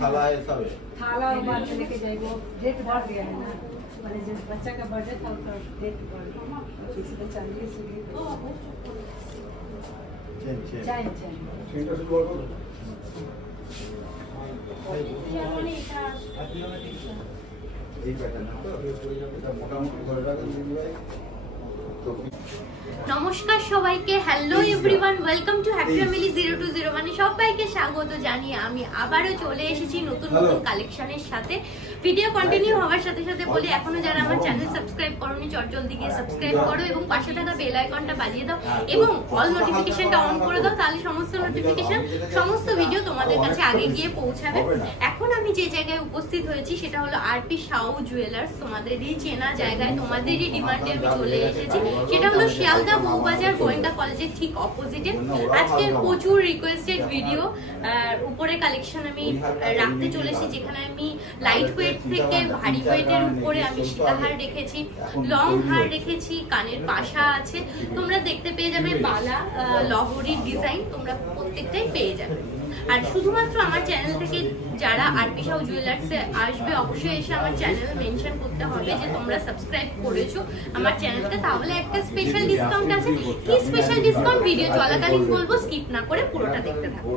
थाला है सब है। थाला और बाद में लेके जाएंगे। डेट बढ़ गया है ना, मैंने जब बच्चा का बर्थडे था उसका डेट बढ़ गया, किसी को चाहिए इसलिए चाहिए নমস্কার সবাইকে, hello everyone, welcome to happy family 020। মানে সবাইকে স্বাগত জানিয়ে আমি আবারও চলে এসেছি নতুন নতুন কালেকশনের সাথে। ভিডিও কন্টিনিউ হওয়ার সাথে সাথে বলি, এখনো যারা আমার চ্যানেল সাবস্ক্রাইব করোনি জলদি গিয়ে সাবস্ক্রাইব করো এবং পাশে থাকা বেল আইকনটা বাজিয়ে দাও এবং অল নোটিফিকেশনটা অন করে দাও, তাহলে সমস্ত নোটিফিকেশন সমস্ত ভিডিও তোমাদের কাছে আগে গিয়ে পৌঁছাবে। এখন আমি যে জায়গায় উপস্থিত হয়েছি সেটা হলো আরপি সাউ জুয়েলার্স। তোমাদেরই চেনা জায়গায়, তোমাদেরই ডিমান্ডে আমি চলে এসেছি। সেটা হলো শিয়ালদা বউবাজার গোয়েন্দা কলেজের ঠিক অপোজিটে। আজকের প্রচুর রিকোয়েস্টেড ভিডিও উপরে কালেকশন আমি রাখতে চলেছি, যেখানে আমি লাইট ওয়েট থেকে ভারী ওয়েটের উপরে আমি সীতাহার রেখেছি, লং হার রেখেছি, কানের পাশা আছে, তোমরা দেখতে পেয়ে যাবে বালা, লহরির ডিজাইন তোমরা প্রত্যেকটাই পেয়ে যাবে। আর শুধুমাত্র আমার চ্যানেল থেকে যারা আরপি সাউ জুয়েলার্সে আসবে, অবশ্যই এসে আমার চ্যানেল মেনশন করতে হবে যে তোমরা সাবস্ক্রাইব করেছো আমার চ্যানেলটা, তাহলে একটা স্পেশাল ডিসকাউন্ট আছে। কি স্পেশাল ডিসকাউন্ট ভিডিও চলাকালীন বলবো, স্কিপ না করে পুরোটা দেখতে থাকো।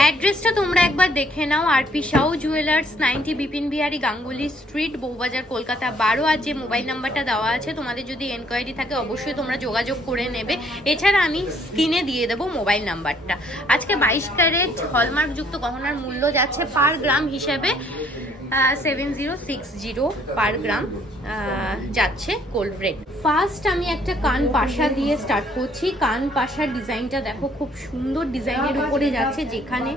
অ্যাড্রেসটা তোমরা একবার দেখে নাও, RP Sau jewellers, 90 Bipin Bihari Ganguly street, Bowbazar, Kolkata 12। আর যে মোবাইল নাম্বারটা দেওয়া আছে, তোমাদের যদি এনকোয়ারি থাকে অবশ্যই তোমরা যোগাযোগ করে নেবে। এছাড়া আমি স্ক্রিনে দিয়ে দেবো মোবাইল নাম্বারটা। আজকে 22 ক্যারেট হলমার্ক যুক্ত গহনার মূল্য যাচ্ছে পার গ্রাম হিসেবে 7060 পার গ্রাম যাচ্ছে গোল্ড রেট। ফার্স্ট আমি একটা কান পাশা দিয়ে স্টার্ট করছি। কান পাশার ডিজাইনটা দেখো, খুব সুন্দর ডিজাইনের উপরে যাচ্ছে, যেখানে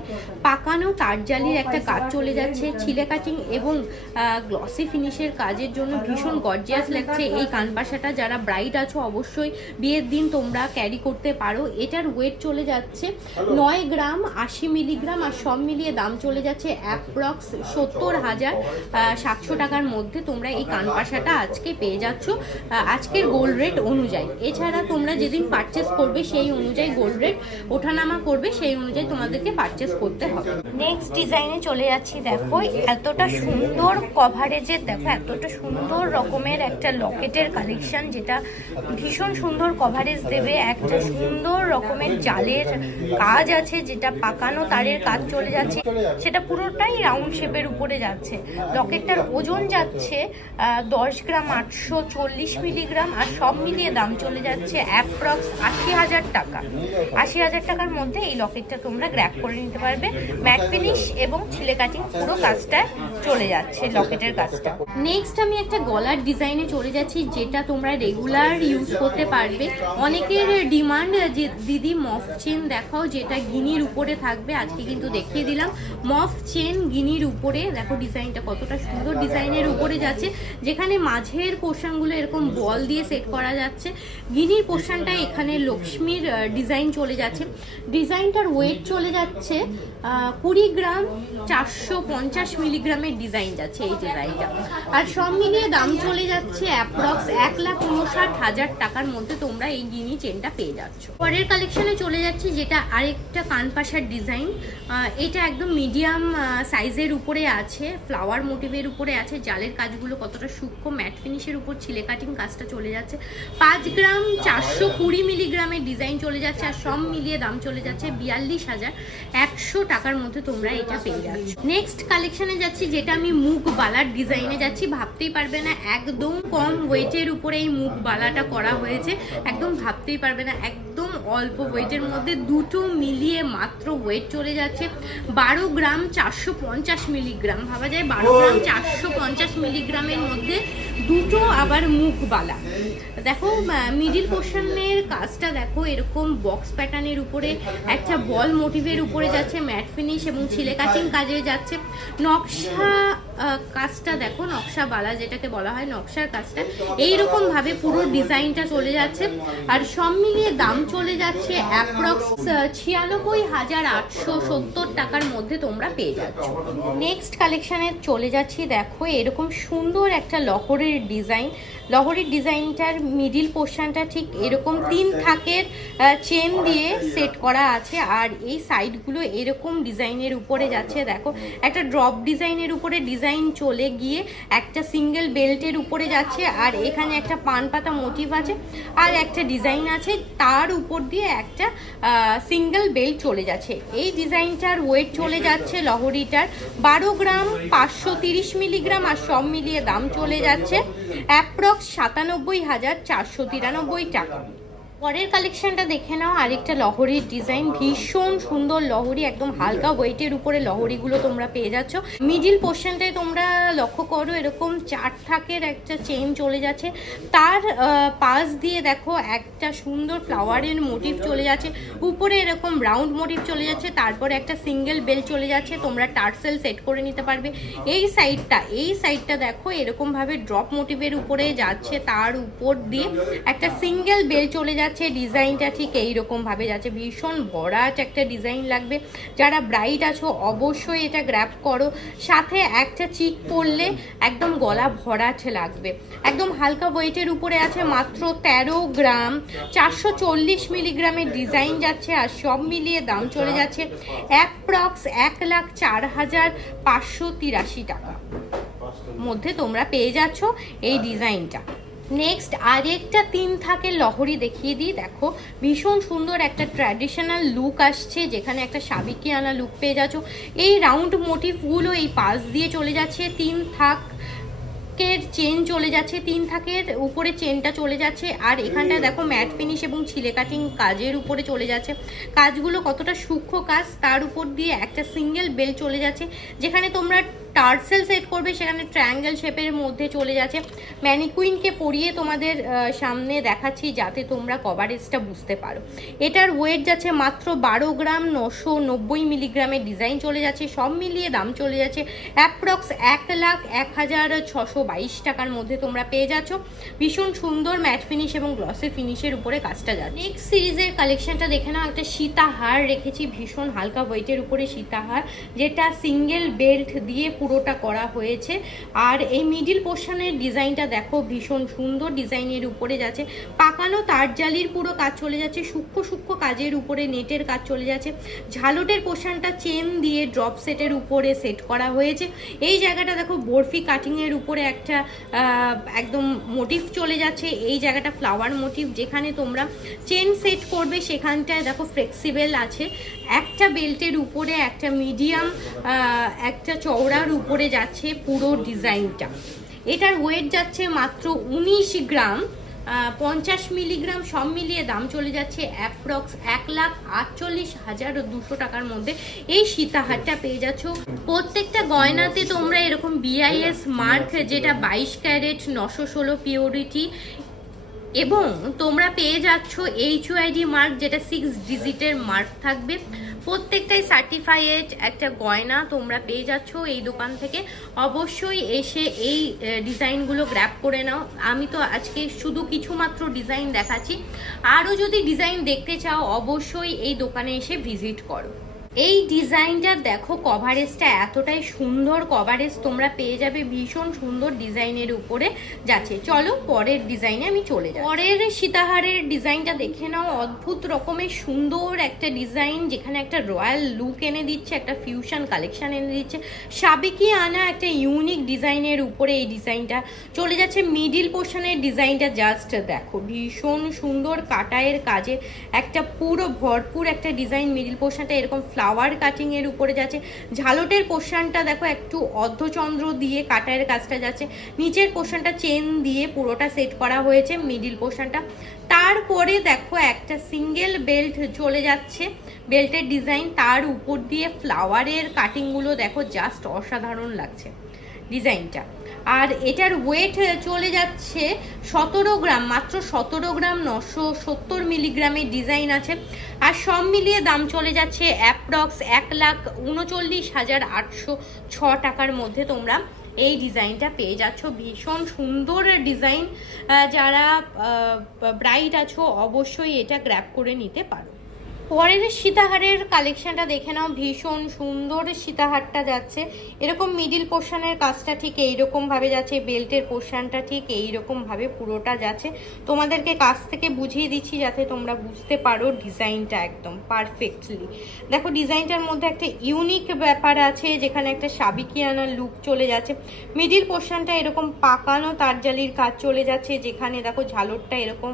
পাকানো তারজালির একটা কাজ চলে যাচ্ছে, ছিলে কাটিং এবং গ্লসি ফিনিশের কাজের জন্য ভীষণ গর্জিয়াস লাগছে এই কান পাশাটা। যারা ব্রাইড আছো অবশ্যই বিয়ের দিন তোমরা ক্যারি করতে পারো। এটার ওয়েট চলে যাচ্ছে 9 গ্রাম 80 মিলিগ্রাম, আর সব মিলিয়ে দাম চলে যাচ্ছে অ্যাপ্রক্স 70,700 টাকার মধ্যে। তোমরা এই কান পাশাটা আজকে পেয়ে যাচ্ছ আজকের গোল্ড রেট অনুযায়ী। এছাড়া তোমরা যেদিন পারচেস করবে সেই অনুযায়ী গোল্ড রেট ওঠানামা করবে, সেই অনুযায়ী তোমাদেরকে পারচেস করতে হবে। নেক্সট ডিজাইনে চলে যাচ্ছি। দেখো এতটা সুন্দর কভারেজের, দেখো এতটা সুন্দর রকমের একটা লকেটের কালেকশন, যেটা ভীষণ সুন্দর কভারেজ দেবে। একটা সুন্দর রকমের জালের কাজ আছে, যেটা পাকানো তারের কাজ চলে যাচ্ছে, সেটা পুরোটাই রাউন্ড শেপের উপরে যাচ্ছে। লকেটটার ওজন যাচ্ছে 10 গ্রাম 840 মিলিগ্রাম, আর সব মিলিয়ে দাম চলে যাচ্ছে অ্যাপ্রক্স 80,000 টাকা। 80,000 টাকার মধ্যে এই লকেটটা তোমরা গ্র্যাব করে নিতে পারবে। ম্যাট ফিনিশ এবং ছিলে কাটিং পুরো কাজটা চলে যাচ্ছে লকেটের কাজটা। নেক্সট আমি একটা গলার ডিজাইনে চলে যাচ্ছি, যেটা তোমরা রেগুলার ইউজ করতে পারবে। অনেকের ডিমান্ড যে দিদি মফ চেন দেখাও, যেটা গিনির উপরে থাকবে। আজকে কিন্তু দেখিয়ে দিলাম মফ চেন গিনির উপরে। দেখো ডিজাইনটা কতটা সুন্দর ডিজাইনের উপরে যাচ্ছে, যেখানে মাঝের পোর্শনগুলো এরকম বল দিয়ে সেট করা যাচ্ছে। গিনির পোর্শনটা এখানে লক্ষ্মীর ডিজাইন চলে যাচ্ছে। ডিজাইনটার ওয়েট চলে যাচ্ছে 20 গ্রাম 450 মিলিগ্রামের ডিজাইন যাচ্ছে এই ডিজাইনটা। আর সব মিলিয়ে দাম চলে যাচ্ছে অ্যাপ্রক্স 1,59,000 টাকার মধ্যে তোমরা এই গিনি চেনটা পেয়ে যাচ্ছ। পরের কালেকশনে চলে যাচ্ছে, যেটা আরেকটা কানপাশার ডিজাইন। এটা একদম মিডিয়াম সাইজের উপরে আছে, ফ্লাওয়ার মোটিভের উপরে আছে। জালের কাজগুলো কতটা সূক্ষ্ম, ম্যাট ফিনিশের উপর ছিলে কাটিং কাজটা চলে যাচ্ছে। 5 গ্রাম 420 মিলিগ্রামের ডিজাইন চলে যাচ্ছে, আর সব মিলিয়ে দাম চলে যাচ্ছে 42,100 টাকার মধ্যে তোমরা এটা পেয়ে যাচ্ছ। নেক্সট কালেকশনে যাচ্ছি, যেটা আমি মুখ বালার ডিজাইনে যাচ্ছি। ভাবতেই পারবে না একদম কম ওয়েটের উপরে এই মুখ বালাটা করা হয়েছে, একদম ভাবতেই পারবে না, একদম অল্প ওয়েটের মধ্যে। দুটো মিলিয়ে মাত্র ওয়েট চলে যাচ্ছে 12 গ্রাম 450 মিলিগ্রাম। ভাবা যায় 12 গ্রাম 450 মিলিগ্রামের মধ্যে দুটো আবার মুখ বালা। দেখো মিডিল পোর্শনের কাজটা দেখো, এরকম বক্স প্যাটার্নের উপরে একটা বল মোটিভের উপরে যাচ্ছে, ম্যাট ফিনিশ এবং ছিলে কাটিং কাজে যাচ্ছে। নকশা কাজটা দেখো, নকশা বালা যেটাকে বলা হয়, নকশার কাজটা এইরকম ভাবে পুরো ডিজাইনটা চলে যাচ্ছে। আর সব মিলিয়ে দাম চলে যাচ্ছে অ্যাপ্রক্স 96,870 টাকার মধ্যে তোমরা পেয়ে যাচ্ছ। নেক্সট কালেকশানে চলে যাচ্ছি। দেখো এরকম সুন্দর একটা লহরের ডিজাইন। লহরের ডিজাইনটার মিডিল পোর্শনটা ঠিক এরকম 3 থাকের চেন দিয়ে সেট করা আছে, আর এই সাইডগুলো এরকম ডিজাইনের উপরে যাচ্ছে। দেখো একটা ড্রপ ডিজাইনের উপরে ডিজাইন চলে গিয়ে একটা সিঙ্গেল বেল্টের উপরে যাচ্ছে, আর এখানে একটা পান পাতা মোটিভ আছে আর একটা ডিজাইন আছে, তার উপর দিয়ে একটা সিঙ্গেল বেল্ট চলে যাচ্ছে। এই ডিজাইনটার ওয়েট চলে যাচ্ছে লহরিটার 12 গ্রাম 530 মিলিগ্রাম, আর সব মিলিয়ে দাম চলে যাচ্ছে অ্যাপ্রক্স 97,493 টাকা। পরের কালেকশনটা দেখে নাও, আরেকটা লহরির ডিজাইন, ভীষণ সুন্দর লহরি, একদম হালকা ওয়েটের উপরে লহরিগুলো তোমরা পেয়ে যাচ্ছ। মিডিল পোর্শনটায় তোমরা লক্ষ্য করো এরকম 4 থাকের একটা চেইন চলে যাচ্ছে, তার পাশ দিয়ে দেখো একটা সুন্দর ফ্লাওয়ারের মোটিভ চলে যাচ্ছে, উপরে এরকম রাউন্ড মোটিভ চলে যাচ্ছে, তারপরে একটা সিঙ্গেল বেল চলে যাচ্ছে, তোমরা টার্সেল সেট করে নিতে পারবে। এই সাইডটা দেখো এরকম ভাবে ড্রপ মোটিভের উপরে যাচ্ছে, তার উপর দিয়ে একটা সিঙ্গেল বেল চলে যাচ্ছে। ডিজাইনটা ঠিক এইরকম ভাবে যাচ্ছে, ভীষণ ভরাট একটা ডিজাইন লাগবে। যারা ব্রাইড আছো অবশ্যই এটা গ্র্যাব করো, সাথে একটা চিক পরলে একদম গলা ভরাট লাগবে। একদম হালকা ওয়েটের উপরে আছে, মাত্র 13 গ্রাম 440 মিলিগ্রামের ডিজাইন যাচ্ছে, আর সব মিলিয়ে দাম চলে যাচ্ছে অ্যাপ্রক্স 1,04,583 টাকা মধ্যে তোমরা পেয়ে যাচ্ছ এই ডিজাইনটা। নেক্সট আরেকটা 3 থাকের লহরি দেখিয়ে দিই। দেখো ভীষণ সুন্দর একটা ট্র্যাডিশনাল লুক আসছে, যেখানে একটা সাবেকিয়ানা লুক পেয়ে যাচ্ছ। এই রাউন্ড মোটিভগুলো এই পাশ দিয়ে চলে যাচ্ছে, 3 থাক চেন চলে যাচ্ছে, 3 থাকের উপরে চেনটা চলে যাচ্ছে, আর এখানটায় দেখো ম্যাট ফিনিশ এবং ছিলে কাটিং কাজের উপরে চলে যাচ্ছে। কাজগুলো কতটা সূক্ষ্ম কাজ, তার উপর দিয়ে একটা সিঙ্গেল বেল চলে যাচ্ছে, যেখানে তোমরা টার্সেল সেট করবে সেখানে ট্রায়াঙ্গেল শেপের মধ্যে চলে যাচ্ছে। ম্যানিকুইনকে পরিয়ে তোমাদের সামনে দেখাচ্ছি যাতে তোমরা কভারেজটা বুঝতে পারো। এটার ওয়েট যাচ্ছে মাত্র 12 গ্রাম 990 মিলিগ্রামের ডিজাইন চলে যাচ্ছে, সব মিলিয়ে দাম চলে যাচ্ছে অ্যাপ্রক্স 1,01,622 টাকার মধ্যে তোমরা পেয়ে যাচ্ছ। ভীষণ সুন্দর ম্যাট ফিনিশ এবং গ্লসি ফিনিশের উপরে কাজটা যাচ্ছে। নেক্সট সিরিজের কালেকশনটা দেখে নাও, একটা সীতাহার রেখেছি, ভীষণ হালকা ওয়েটের উপরে সীতাহার, যেটা সিঙ্গেল বেল্ট দিয়ে পুরোটা করা হয়েছে। আর এই মিডিল পোর্শনের ডিজাইনটা দেখো ভীষণ সুন্দর ডিজাইনের উপরে যাচ্ছে, পাকানো তারজালির পুরো কাজ চলে যাচ্ছে, সূক্ষ্ম কাজের উপরে নেটের কাজ চলে যাচ্ছে। ঝালটের পোর্শনটা চেন দিয়ে ড্রপ সেটের উপরে সেট করা হয়েছে। এই জায়গাটা দেখো বরফি কাটিং এর উপরে একটা একদম মোটিভ চলে যাচ্ছে, এই জায়গাটা ফ্লাওয়ার মোটিভ, যেখানে তোমরা চেন সেট করবে সেখানটায় দেখো ফ্লেক্সিবল আছে। একটা বেল্টের উপরে একটা মিডিয়াম একটা চওড়ার উপরে যাচ্ছে পুরো ডিজাইনটা। এটার ওয়েট যাচ্ছে মাত্র 19 গ্রাম 50 মিলিগ্রাম, সব মিলিয়ে দাম চলে যাচ্ছে অ্যাপ্রক্স 1,48,200 টাকার মধ্যে এই সীতাহারটা পেয়ে যাচ্ছ। প্রত্যেকটা গয়নাতে তোমরা এরকম BIS মার্ক, যেটা 22 ক্যারেট 916 পিওরিটি, এবং তোমরা পেয়ে যাচ্ছ HUID মার্ক, যেটা 6 ডিজিটের মার্ক থাকবে। প্রত্যেকটাই সার্টিফাইড একটা গয়না তোমরা পেয়ে যাচ্ছ এই দোকান থেকে। অবশ্যই এসে এই ডিজাইনগুলো গ্র্যাব করে নাও। আমি তো আজকে শুধু কিছু মাত্র ডিজাইন দেখাচ্ছি, আরও যদি ডিজাইন দেখতে চাও অবশ্যই এই দোকানে এসে ভিজিট করো। এই ডিজাইনটা দেখো, কভারেজটা এতটাই সুন্দর কভারেজ তোমরা পেয়ে যাবে, ভীষণ সুন্দর ডিজাইনের উপরে যাচ্ছে। চলো পরের ডিজাইনে আমি চলে যাই। পরের সীতাহারের ডিজাইনটা দেখে নাও, অদ্ভুত রকমের সুন্দর একটা ডিজাইন, যেখানে একটা রয়্যাল লুক এনে দিচ্ছে, একটা ফিউশন কালেকশন এনে দিচ্ছে, সাবেকিয়ানা একটা ইউনিক ডিজাইনের উপরে এই ডিজাইনটা চলে যাচ্ছে। মিডিল পোর্শনের ডিজাইনটা জাস্ট দেখো, ভীষণ সুন্দর কাটায়ের কাজে একটা পুরো ভরপুর একটা ডিজাইন। মিডিল পোর্শনটা এরকম ফ্লাওয়ার কাটিং এর উপরে যাচ্ছে। ঝালটের পোর্শনটা দেখো একটু অর্ধচন্দ্র দিয়ে কাটায়ের কাজটা যাচ্ছে, নিচের পোর্শনটা চেন দিয়ে পুরোটা সেট করা হয়েছে মিডিল পোর্শনটা। তারপরে দেখো একটা সিঙ্গেল বেল্ট চলে যাচ্ছে, বেল্টের ডিজাইন, তার উপর দিয়ে ফ্লাওয়ারের কাটিংগুলো দেখো জাস্ট অসাধারণ লাগছে ডিজাইনটা। আর এটার ওয়েট চলে যাচ্ছে 17 গ্রাম, মাত্র 17 গ্রাম 970 মিলিগ্রামের ডিজাইন আছে, আর সব মিলিয়ে দাম চলে যাচ্ছে অ্যাপ্রক্স 1,39,806 টাকার মধ্যে তোমরা এই ডিজাইনটা পেয়ে যাচ্ছ। ভীষণ সুন্দর ডিজাইন, যারা ব্রাইড আছো অবশ্যই এটা গ্র্যাব করে নিতে পারো। পরের সীতাহারের কালেকশনটা দেখে নাও, ভীষণ সুন্দর সীতাহারটা যাচ্ছে। এরকম মিডিল পোর্শনের কাজটা ঠিক এইরকম ভাবে যাচ্ছে, বেল্টের পোর্শনটা ঠিক এইরকম ভাবে পুরোটা যাচ্ছে। তোমাদেরকে কাছ থেকে বুঝিয়ে দিচ্ছি যাতে তোমরা বুঝতে পারো ডিজাইনটা একদম পারফেক্টলি। দেখো ডিজাইনটার মধ্যে একটা ইউনিক ব্যাপার আছে, যেখানে একটা সাবিকিয়ানা লুক চলে যাচ্ছে। মিডিল পোর্শনটা এরকম পাকানো তারজালির কাজ চলে যাচ্ছে, যেখানে দেখো ঝালরটা এরকম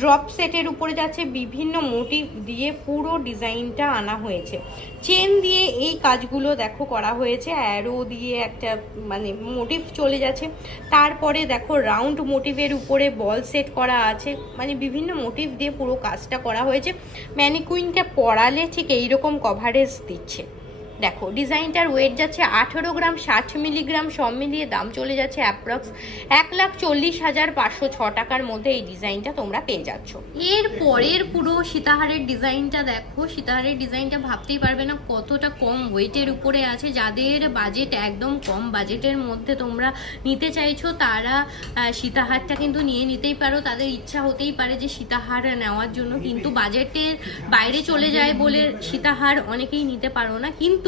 ড্রপ সেটের উপরে যাচ্ছে, বিভিন্ন মোটিভ দিয়ে পুরো ডিজাইনটা আনা হয়েছে। চেন দিয়ে এই কাজগুলো দেখো করা হয়েছে, অ্যারো দিয়ে একটা মানে মোটিভ চলে যাচ্ছে। তারপরে দেখো রাউন্ড মোটিভের উপরে বল সেট করা আছে, মানে বিভিন্ন মোটিভ দিয়ে পুরো কাজটা করা হয়েছে। ম্যানিকুইনকে পরালে ঠিক এইরকম কভারেজ দিচ্ছে। দেখো ডিজাইনটার ওয়েট যাচ্ছে 18 গ্রাম 60 মিলিগ্রাম, সব মিলিয়ে দাম চলে যাচ্ছে অ্যাপ্রক্স 1,40,506 টাকার মধ্যে এই ডিজাইনটা তোমরা পেয়ে যাচ্ছ। এর পরের পুরো সীতাহারের ডিজাইনটা দেখো, সীতাহারের ডিজাইনটা ভাবতেই পারবে না কতটা কম ওয়েটের উপরে আছে। যাদের বাজেট একদম কম বাজেটের মধ্যে তোমরা নিতে চাইছো তারা সীতাহারটা কিন্তু নিয়ে নিতেই পারো। তাদের ইচ্ছা হতেই পারে যে সীতাহার নেওয়ার জন্য, কিন্তু বাজেটের বাইরে চলে যায় বলে সীতাহার অনেকেই নিতে পারো না। কিন্তু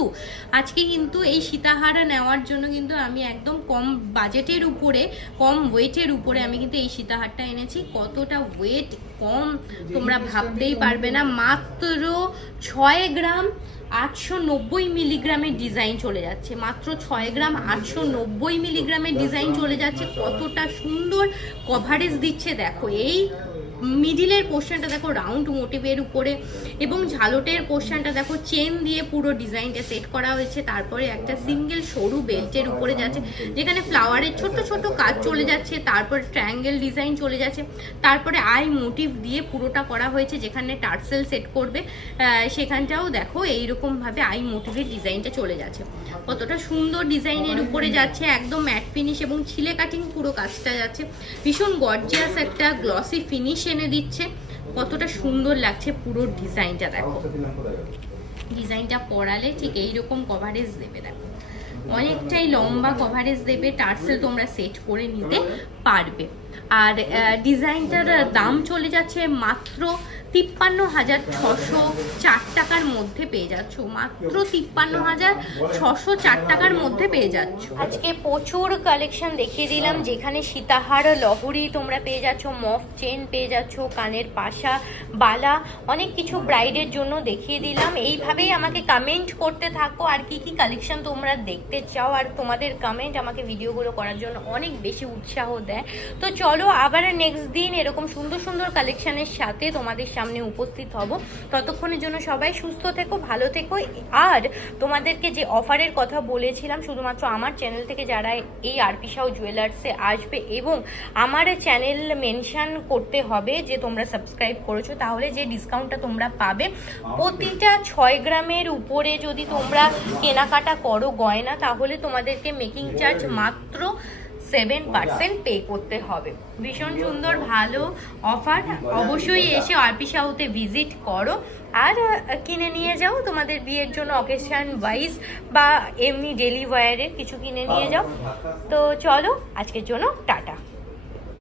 আজকে কিন্তু এই সীতাহার নেওয়ার জন্য কিন্তু আমি একদম কম বাজেটের উপরে, কম ওয়েটের উপরে আমি কিন্তু এই সীতাহারটা এনেছি। কতটা ওয়েট কম তোমরা ভাবতেই পারবে না। মাত্র 6 গ্রাম 890 মিলিগ্রামের ডিজাইন চলে যাচ্ছে, মাত্র 6 গ্রাম 890 মিলিগ্রামের ডিজাইন চলে যাচ্ছে। কতটা সুন্দর কভারেজ দিচ্ছে দেখো। এই মিডিলের পোর্শনটা দেখো রাউন্ড মোটিভের উপরে, এবং ঝালটের পোর্শনটা দেখো চেন দিয়ে পুরো ডিজাইনটা সেট করা হয়েছে। তারপরে একটা সিঙ্গেল সরু বেল্টের উপরে যাচ্ছে, যেখানে ফ্লাওয়ারের ছোট ছোট কাজ চলে যাচ্ছে। তারপরে ট্রায়াঙ্গেল ডিজাইন চলে যাচ্ছে। তারপরে আই মোটিভ দিয়ে পুরোটা করা হয়েছে, যেখানে টার্সেল সেট করবে সেখানটাও দেখো এইরকম ভাবে আই মোটিভের ডিজাইনটা চলে যাচ্ছে। কতটা সুন্দর ডিজাইনের উপরে যাচ্ছে, একদম ম্যাট ফিনিশ এবং ছিলে কাটিং পুরো কাজটা যাচ্ছে। ভীষণ গর্জিয়াস একটা গ্লসি ফিনিশ এনে দিচ্ছে। কতটা সুন্দর লাগছে পুরো ডিজাইনটা দেখো। ডিজাইনটা পরালে ঠিক এইরকম কভারেজ দেবে, দেখো অনেকটাই লম্বা কভারেজ দেবে। টার্সেল তোমরা সেট করে নিতে পারবে। আর ডিজাইনটার দাম চলে যাচ্ছে মাত্র 53,604 টাকার মধ্যে পেয়ে যাচ্ছ, মাত্র 53,604 টাকার মধ্যে পেয়ে যাচ্ছ। আজকে প্রচুর কালেকশন দেখিয়ে দিলাম, যেখানে সীতাহার, লহরি তোমরা পেয়ে যাচ্ছ, মফ চেন পেয়ে যাচ্ছ, কানের পাশা, বালা, অনেক কিছু ব্রাইডের জন্য দেখিয়ে দিলাম। এইভাবেই আমাকে কমেন্ট করতে থাকো আর কি কি কালেকশন তোমরা দেখতে চাও। আর তোমাদের কমেন্ট আমাকে ভিডিওগুলো করার জন্য অনেক বেশি উৎসাহ দেয়। তো চলো আবার নেক্সট দিন এরকম সুন্দর সুন্দর কালেকশনের সাথে তোমাদের সামনে উপস্থিত হব। ততক্ষণের জন্য সবাই সুস্থ থেকো, ভালো থেকো। আর তোমাদেরকে যে অফারের কথা বলেছিলাম, শুধুমাত্র আমার চ্যানেল থেকে যারা এই আরপি সাউ জুয়েলার্সে আসবে এবং আমার চ্যানেল মেনশন করতে হবে যে তোমরা সাবস্ক্রাইব করেছো, তাহলে যে ডিসকাউন্টটা তোমরা পাবে, প্রতিটা 6 গ্রামের উপরে যদি তোমরা কেনাকাটা করো গয়না, তাহলে তোমাদেরকে মেকিং চার্জ মাত্র 7% পে করতে হবে। ভীষণ সুন্দর ভালো অফার। অবশ্যই এসে আরপি সাউতে ভিজিট করো আর কিনে নিয়ে যাও তোমাদের বিয়ের জন্য, অকেশন ওয়াইজ বা এমনি ডেলি ওয়্যারের কিছু কিনে নিয়ে যাও। তো চলো আজকের জন্য টাটা।